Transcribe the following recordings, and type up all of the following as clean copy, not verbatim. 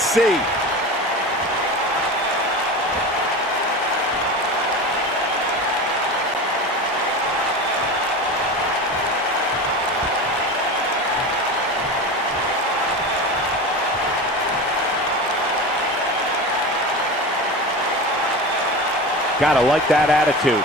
and see. Gotta like that attitude.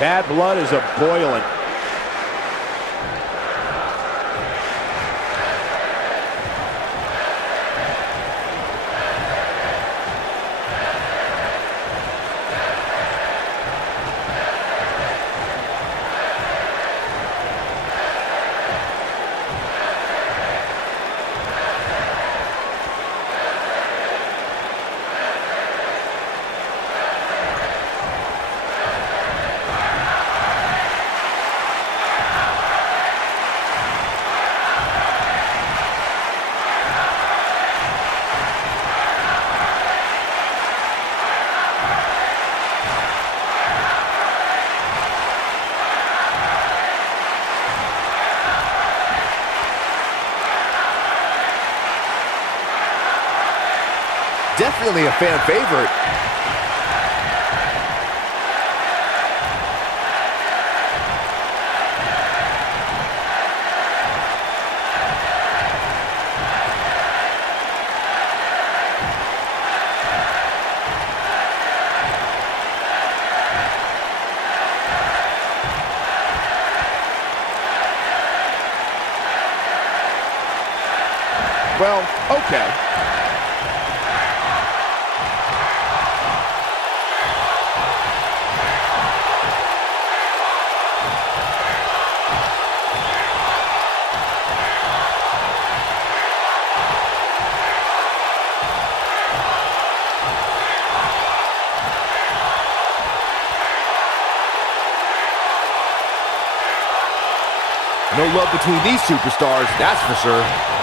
Bad blood is a-boiling. Definitely a fan favorite. Well, okay. No love between these superstars, that's for sure.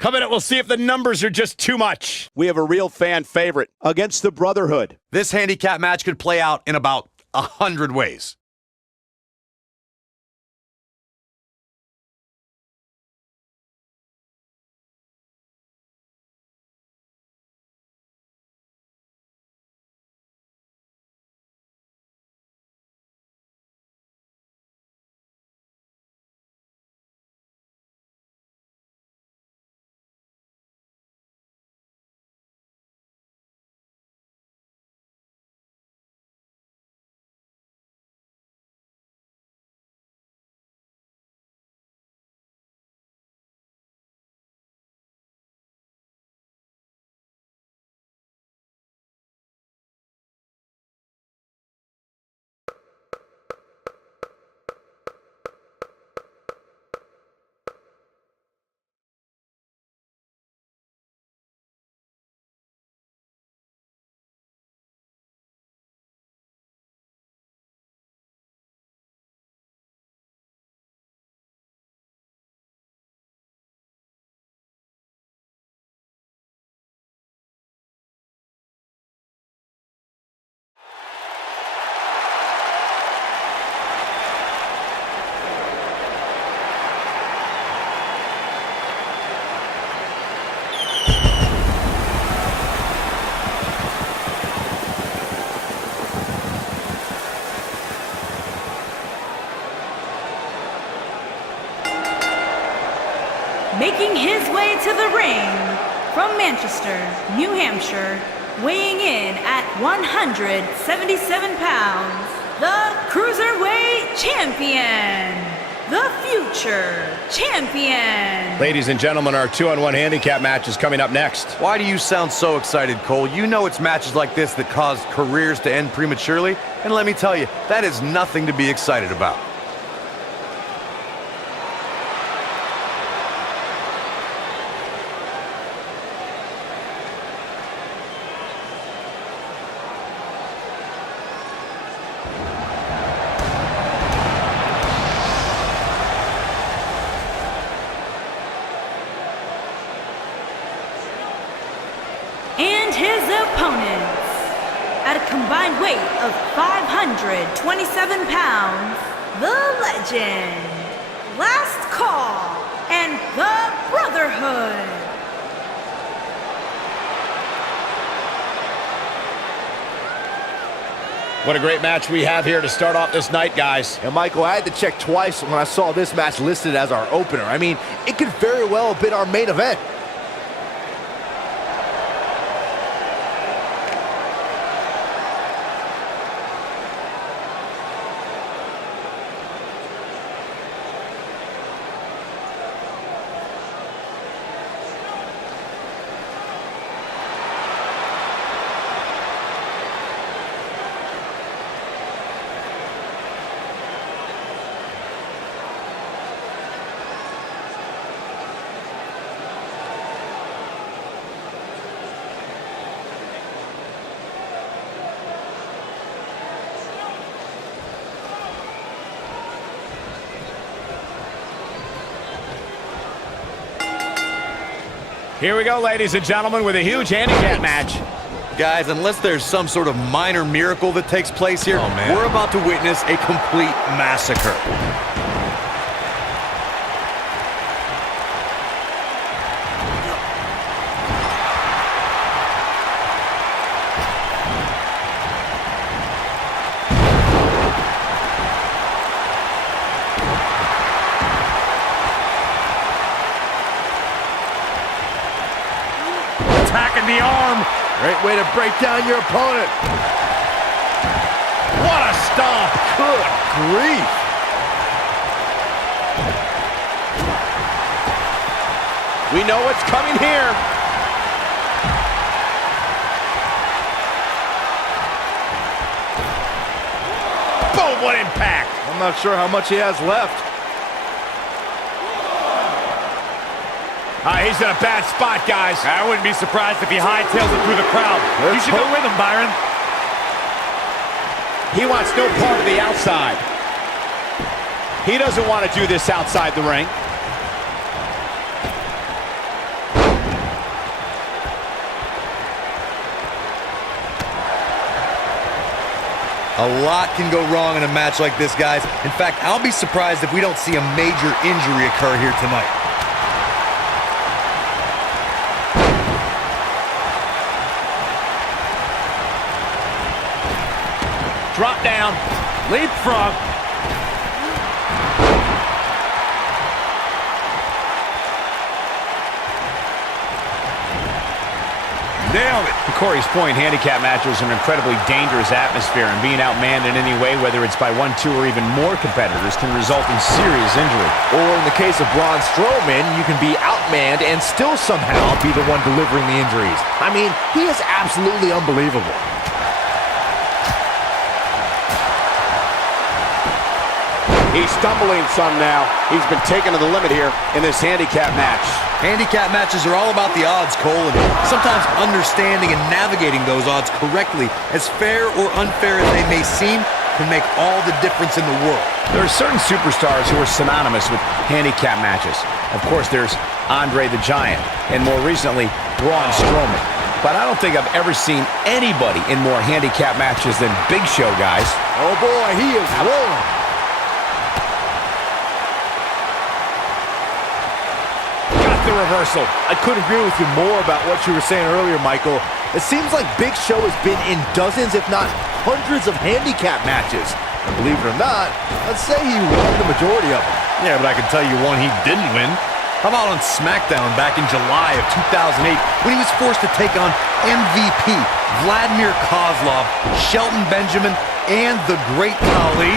Come in, we'll see if the numbers are just too much. We have a real fan favorite against the Brotherhood. This handicap match could play out in about 100 ways. Making his way to the ring from Manchester, New Hampshire, weighing in at 177 pounds, the Cruiserweight Champion, the Future Champion. Ladies and gentlemen, our 2-on-1 handicap match is coming up next. Why do you sound so excited, Cole? You know it's matches like this that cause careers to end prematurely. And let me tell you, that is nothing to be excited about. And his opponents, at a combined weight of 527 pounds, the Legend, Last Call, and the Brotherhood. What a great match we have here to start off this night, guys. And Michael, I had to check twice when I saw this match listed as our opener. I mean, it could very well have been our main event. Here we go, ladies and gentlemen, with a huge handicap match. Guys, unless there's some sort of minor miracle that takes place here, we're about to witness a complete massacre. Attacking the arm. Great way to break down your opponent. What a stomp. Good grief. We know what's coming here. Boom, what impact. I'm not sure how much he has left. He's in a bad spot, guys. I wouldn't be surprised if he hightails it through the crowd. You should go with him, Byron. He wants no part of the outside. He doesn't want to do this outside the ring. A lot can go wrong in a match like this, guys. In fact, I'll be surprised if we don't see a major injury occur here tonight. Drop down. Leapfrog. Nailed it. To Corey's point, handicap matches are an incredibly dangerous atmosphere, and being outmanned in any way, whether it's by 1, 2, or even more competitors, can result in serious injury. Or in the case of Braun Strowman, you can be outmanned and still somehow be the one delivering the injuries. I mean, he is absolutely unbelievable. He's stumbling some now. He's been taken to the limit here in this handicap match. Handicap matches are all about the odds, Cole, and sometimes understanding and navigating those odds correctly, as fair or unfair as they may seem, can make all the difference in the world. There are certain superstars who are synonymous with handicap matches. Of course, there's Andre the Giant, and more recently, Braun Strowman. But I don't think I've ever seen anybody in more handicap matches than Big Show, guys. Oh boy, he is rolling. The reversal. I couldn't agree with you more about what you were saying earlier, Michael. It seems like Big Show has been in dozens, if not hundreds, of handicap matches. And believe it or not, I'd say he won the majority of them. Yeah, but I can tell you one he didn't win. How about on SmackDown back in July of 2008 when he was forced to take on MVP Vladimir Kozlov, Shelton Benjamin, and the Great Khali?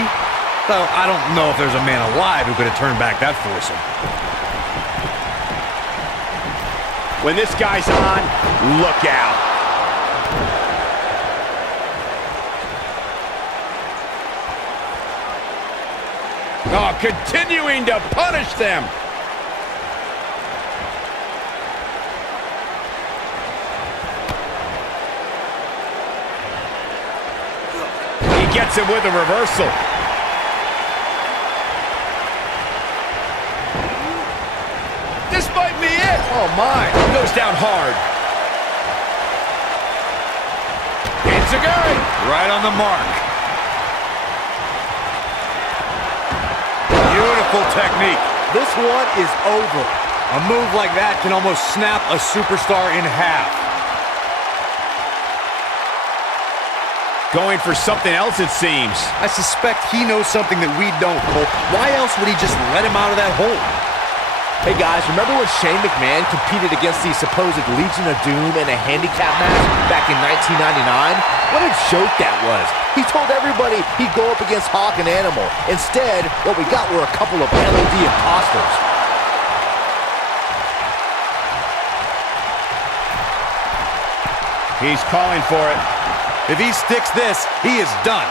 Though I don't know if there's a man alive who could have turned back that foursome. When this guy's on, look out. Oh, continuing to punish them. He gets him with a reversal. This might be it. Oh, my. He goes down hard. Enziguri. Right on the mark. Beautiful technique. This one is over. A move like that can almost snap a superstar in half. Going for something else, it seems. I suspect he knows something that we don't, Cole. Why else would he just let him out of that hole? Hey guys, remember when Shane McMahon competed against the supposed Legion of Doom in a handicap match back in 1999? What a joke that was. He told everybody he'd go up against Hawk and Animal. Instead, what we got were a couple of LOD imposters. He's calling for it. If he sticks this, he is done.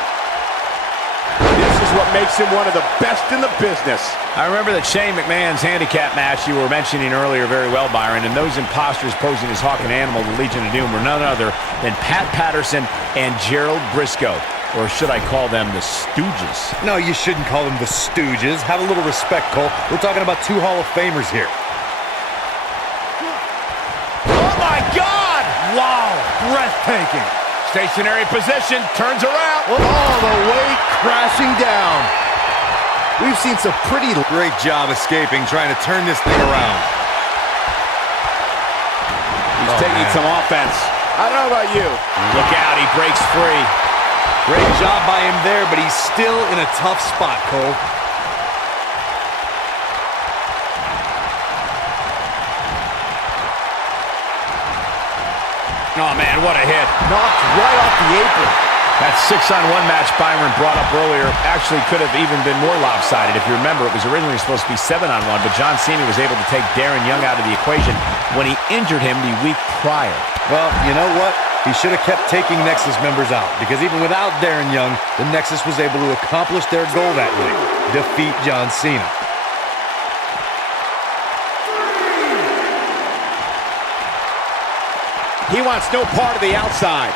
This is what makes him one of the best in the business. I remember that Shane McMahon's handicap match you were mentioning earlier very well, Byron, and those imposters posing as Hawk and Animal, the Legion of Doom, were none other than Pat Patterson and Gerald Briscoe. Or should I call them the Stooges? No, you shouldn't call them the Stooges. Have a little respect, Cole. We're talking about two Hall of Famers here. Oh, my God! Wow, breathtaking. Stationary position, turns around. All the way crashing down. We've seen some pretty... Great job escaping, trying to turn this thing around. He's taking some offense. I don't know about you. Look out, he breaks free. Great job by him there, but he's still in a tough spot, Cole. Oh, man, what a hit. Knocked right off the apron. That 6-on-1 match Byron brought up earlier actually could have even been more lopsided. If you remember, it was originally supposed to be 7-on-1, but John Cena was able to take Darren Young out of the equation when he injured him the week prior. Well, you know what? He should have kept taking Nexus members out, because even without Darren Young, the Nexus was able to accomplish their goal that week: defeat John Cena. He wants no part of the outside.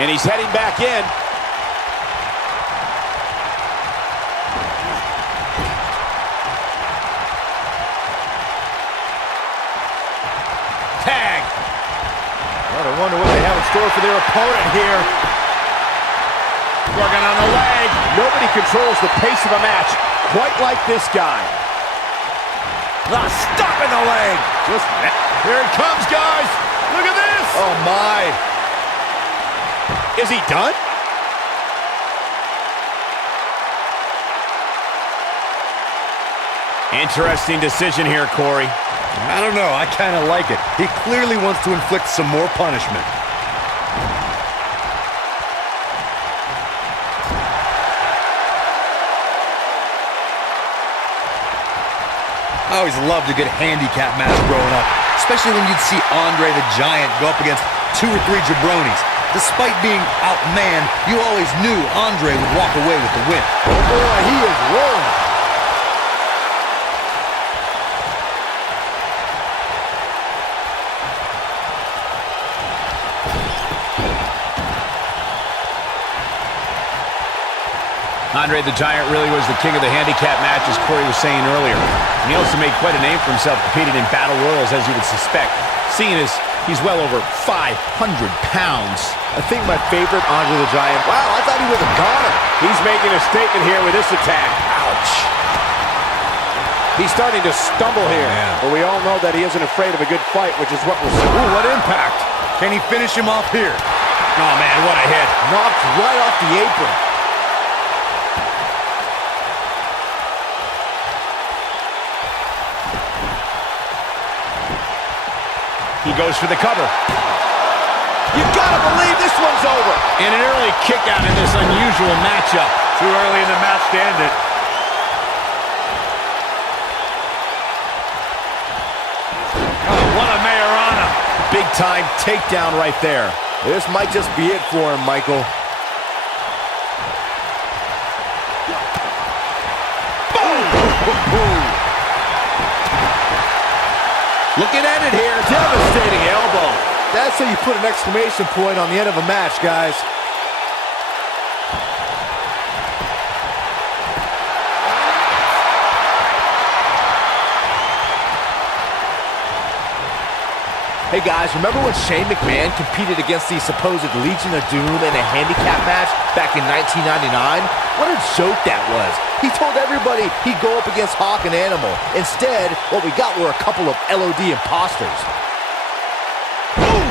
And he's heading back in. Tag. Well, I wonder what they have in store for their opponent here. Working on the leg. Nobody controls the pace of a match quite like this guy. Stop in the leg. Just here it comes, guys. Look at this. Oh, my. Is he done? Interesting decision here, Corey. I don't know. I kind of like it. He clearly wants to inflict some more punishment. I always loved a good handicap match growing up, especially when you'd see Andre the Giant go up against 2 or 3 jabronis. Despite being outmanned, you always knew Andre would walk away with the win. Oh boy, he is rolling. Andre the Giant really was the king of the handicap match, as Corey was saying earlier. And he also made quite a name for himself competing in battle royals, as you would suspect, seeing as he's well over 500 pounds. I think my favorite Andre the Giant. Wow, I thought he was a goner. He's making a statement here with this attack. Ouch. He's starting to stumble here. But we all know that he isn't afraid of a good fight, which is what we're seeing. Ooh, what impact. Can he finish him off here? Oh, man, what a hit. Knocked right off the apron. He goes for the cover. You gotta believe this one's over. And an early kick out in this unusual matchup. Too early in the match to end it. Oh, what a Majorana. Big time takedown right there. This might just be it for him, Michael. Looking at it here. Devastating elbow. That's how you put an exclamation point on the end of a match, guys. Hey guys, remember when Shane McMahon competed against the supposed Legion of Doom in a handicap match back in 1999? What a joke that was. He told everybody he'd go up against Hawk and Animal. Instead, what we got were a couple of LOD imposters. Boom!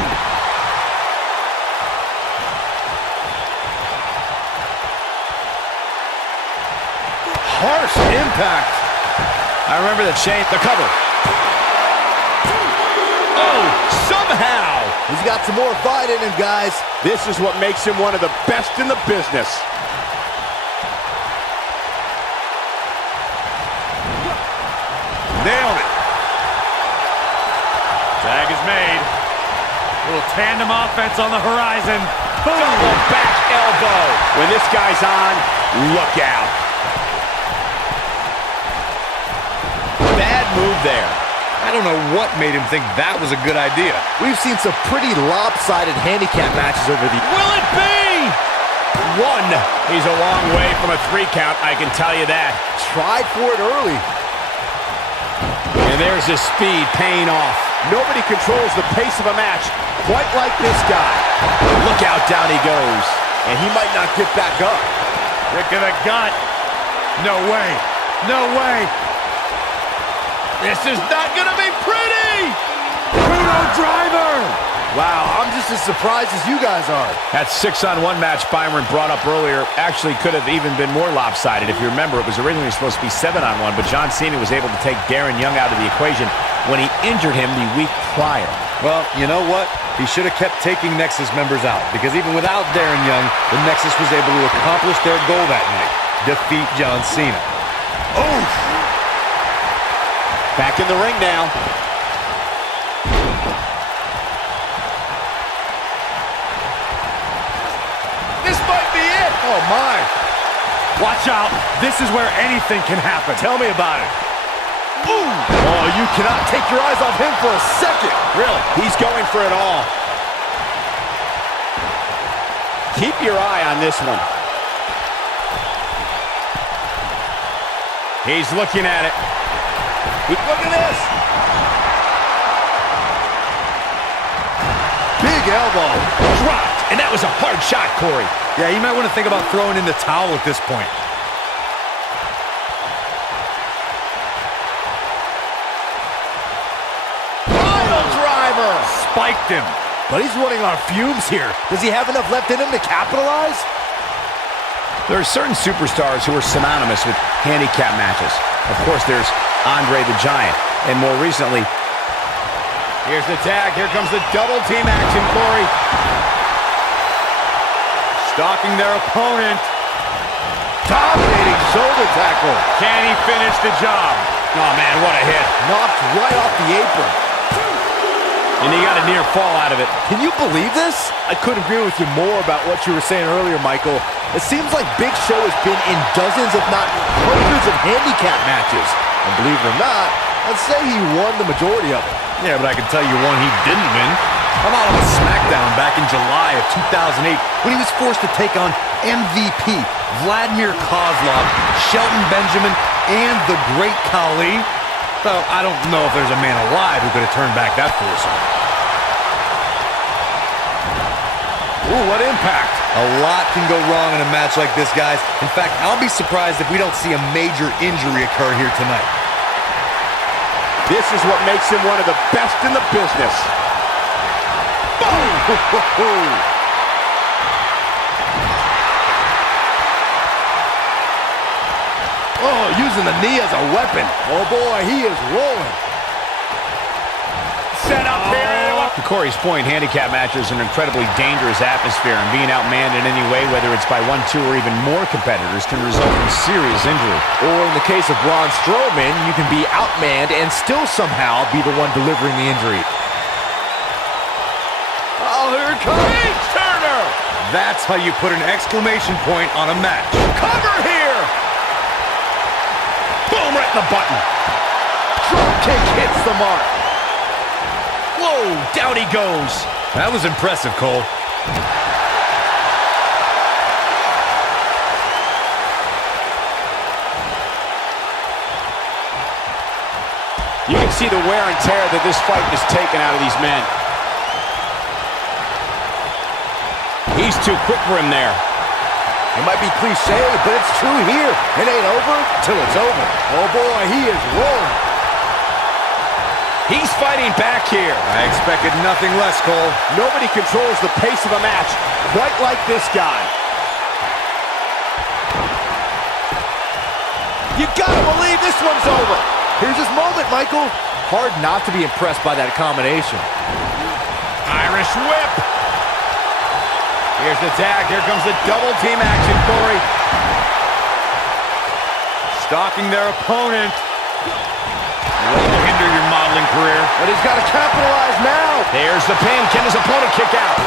Harsh impact. I remember the cover. Oh, somehow. He's got some more fight in him, guys. This is what makes him one of the best in the business. Nailed it. Tag is made. Little tandem offense on the horizon. Boom! Double back elbow. When this guy's on, look out. Bad move there. I don't know what made him think that was a good idea. We've seen some pretty lopsided handicap matches over the... Will it be? One. He's a long way from a 3 count, I can tell you that. Tried for it early. And there's his speed paying off. Nobody controls the pace of a match quite like this guy. Look out, down he goes. And he might not get back up. Kick of the gut. No way. No way. This is not going to be pretty! Bruno driver! Wow, I'm just as surprised as you guys are. That 6-on-1 match Byron brought up earlier actually could have even been more lopsided. If you remember, it was originally supposed to be 7-on-1, but John Cena was able to take Darren Young out of the equation when he injured him the week prior. Well, you know what? He should have kept taking Nexus members out, because even without Darren Young, the Nexus was able to accomplish their goal that night: defeat John Cena. Oof! Back in the ring now. This might be it. Oh, my. Watch out. This is where anything can happen. Tell me about it. Ooh. Oh, you cannot take your eyes off him for a second. Really? He's going for it all. Keep your eye on this one. He's looking at it. Look at this. Big elbow. Dropped. And that was a hard shot, Corey. Yeah, you might want to think about throwing in the towel at this point. Pile driver. Spiked him. But he's running on fumes here. Does he have enough left in him to capitalize? There are certain superstars who are synonymous with handicap matches. Of course, there's Andre the Giant. And more recently, here's the tag. Here comes the double team action, Corey. Stalking their opponent. Dominating shoulder tackle. Can he finish the job? Oh, man, what a hit. Knocked right off the apron. And he got a near fall out of it. Can you believe this? I couldn't agree with you more about what you were saying earlier, Michael. It seems like Big Show has been in dozens, if not hundreds of handicap matches. And believe it or not, I'd say he won the majority of it. Yeah, but I can tell you one he didn't win. How about on SmackDown back in July of 2008 when he was forced to take on MVP, Vladimir Kozlov, Shelton Benjamin, and the Great Khali? Though I don't know if there's a man alive who could have turned back that foursome. Ooh, what impact. A lot can go wrong in a match like this, guys. In fact, I'll be surprised if we don't see a major injury occur here tonight. This is what makes him one of the best in the business. Boom! Oh, using the knee as a weapon. Oh, boy, he is rolling. Set up here. To Corey's point, handicap matches are an incredibly dangerous atmosphere, and being outmanned in any way, whether it's by one, two, or even more competitors, can result in serious injury. Or in the case of Braun Strowman, you can be outmanned and still somehow be the one delivering the injury. Oh, here it comes! Turner! That's how you put an exclamation point on a match. Cover here! Boom, right in the button. Drop kick hits the mark. Whoa, down he goes. That was impressive, Cole. You can see the wear and tear that this fight has taken out of these men. He's too quick for him there. It might be cliche, but it's true here. It ain't over till it's over. Oh boy, he is rolling. He's fighting back here. I expected nothing less, Cole. Nobody controls the pace of a match quite like this guy. You gotta believe this one's over. Here's his moment, Michael. Hard not to be impressed by that combination. Irish whip. Here's the tag. Here comes the double team action, Corey. Stalking their opponent. Will hinder your modeling career. But he's got to capitalize now. There's the pin. Can his opponent kick out?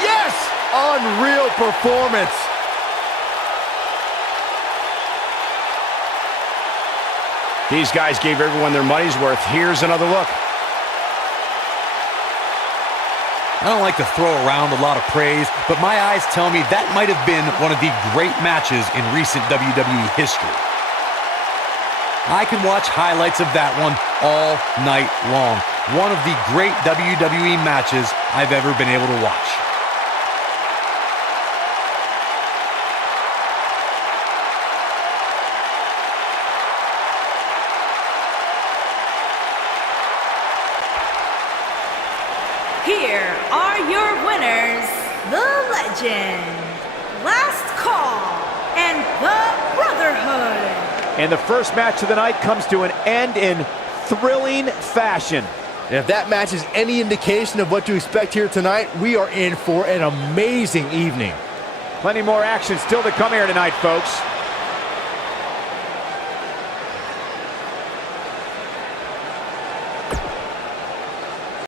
Yes! Unreal performance. These guys gave everyone their money's worth. Here's another look. I don't like to throw around a lot of praise, but my eyes tell me that might have been one of the great matches in recent WWE history. I can watch highlights of that one all night long. One of the great WWE matches I've ever been able to watch. Here are your winners, the Legend, Last Call, and the Brotherhood. And the first match of the night comes to an end in thrilling fashion. And if that match is any indication of what to expect here tonight, we are in for an amazing evening. Plenty more action still to come here tonight, folks.